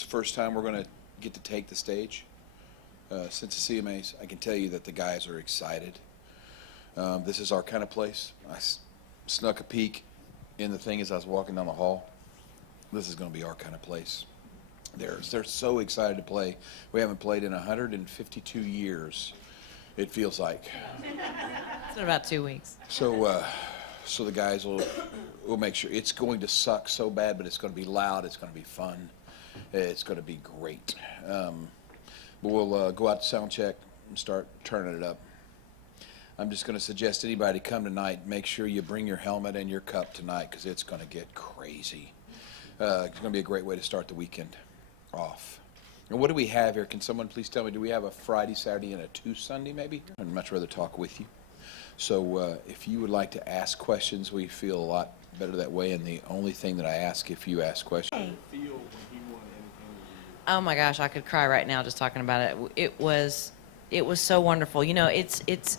It's the first time we're going to get to take the stage since the CMAs. I can tell you that the guys are excited. This is our kind of place. I snuck a peek in the thing as I was walking down the hall. This is going to be our kind of place. They're so excited to play. We haven't played in 152 years, it feels like. It's been about 2 weeks. So the guys will make sure. It's going to suck so bad, but it's going to be loud. It's going to be fun. It's going to be great. But we'll go out to sound check and start turning it up. I'm just going to suggest anybody come tonight, make sure you bring your helmet and your cup tonight, because it's going to get crazy. It's going to be a great way to start the weekend off. And what do we have here? Can someone please tell me, do we have a Friday, Saturday, and a 2 Sunday maybe? I'd much rather talk with you. So if you would like to ask questions, we feel a lot better that way. And the only thing that I ask if you ask questions. Oh my gosh, I could cry right now just talking about it. It was so wonderful. You know, it's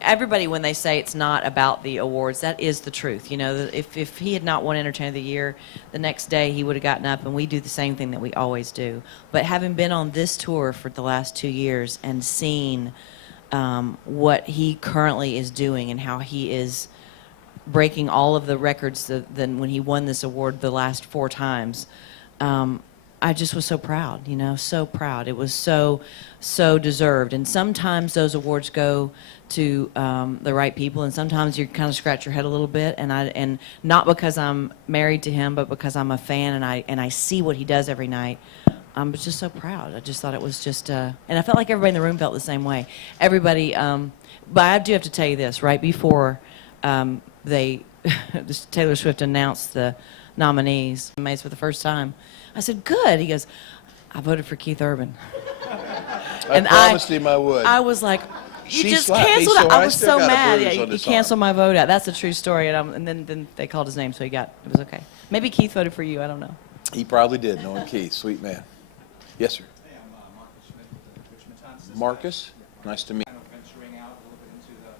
everybody, when they say it's not about the awards, that is the truth. You know, if he had not won Entertainer of the Year, the next day he would have gotten up, and we do the same thing that we always do. But having been on this tour for the last 2 years and seen what he currently is doing and how he is breaking all of the records than when he won this award the last 4 times, I just was so proud, you know, so proud. It was so deserved. And sometimes those awards go to the right people, and sometimes you kind of scratch your head a little bit. And not because I'm married to him, but because I'm a fan and I see what he does every night. I was just so proud. I just thought it was just, and I felt like everybody in the room felt the same way. Everybody, but I do have to tell you this, right before Taylor Swift announced the nominees for the first time, I said, good. He goes, I voted for Keith Urban. I promised him I would. I was like, you She just slapped me, canceled so it. I I was still so got a mad. bruise Yeah, on he this canceled arm. my vote out. That's a true story. And then they called his name, so it was okay. Maybe Keith voted for you. I don't know. He probably did, knowing Keith. Sweet man. Yes, sir. Hey, I'm Marcus Schmidt with the Richmond Times. Marcus, nice to meet you. Kind of venturing out a little bit into the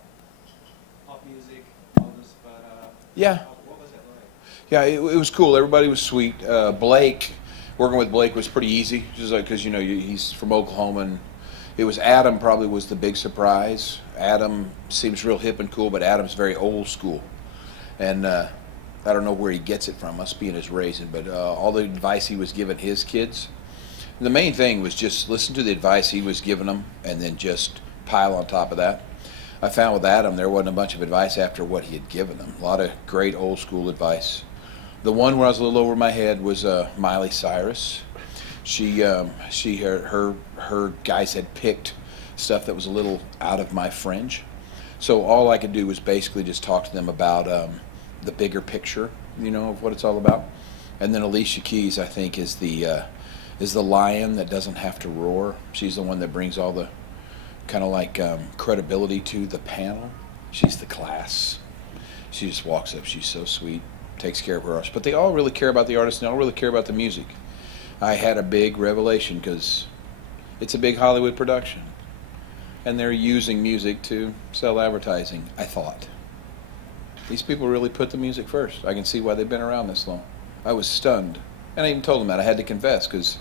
pop music, all this, but Yeah. what was it like? Yeah, it was cool. Everybody was sweet. Blake, working with Blake was pretty easy, just like because he's from Oklahoma, and it was Adam probably was the big surprise. Adam seems real hip and cool, but Adam's very old school, and I don't know where he gets it from. Must be in his raising, but all the advice he was giving his kids. The main thing was just listen to the advice he was giving them, and then just pile on top of that. I found with Adam there wasn't a bunch of advice after what he had given them. A lot of great old school advice. The one where I was a little over my head was Miley Cyrus. Her guys had picked stuff that was a little out of my fringe. So all I could do was basically just talk to them about the bigger picture, of what it's all about. And then Alicia Keys, I think, is the lion that doesn't have to roar. She's the one that brings all the kind of like credibility to the panel. She's the class. She just walks up. She's so sweet. Takes care of her artist. But they all really care about the artist, and they all really care about the music. I had a big revelation because it's a big Hollywood production, and they're using music to sell advertising, I thought. These people really put the music first. I can see why they've been around this long. I was stunned. And I even told them that. I had to confess because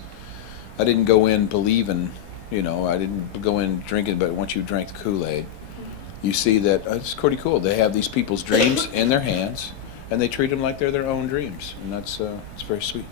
I didn't go in believing, I didn't go in drinking, but once you drank the Kool-Aid, you see that it's pretty cool. They have these people's dreams in their hands, and they treat them like they're their own dreams, and that's it's very sweet.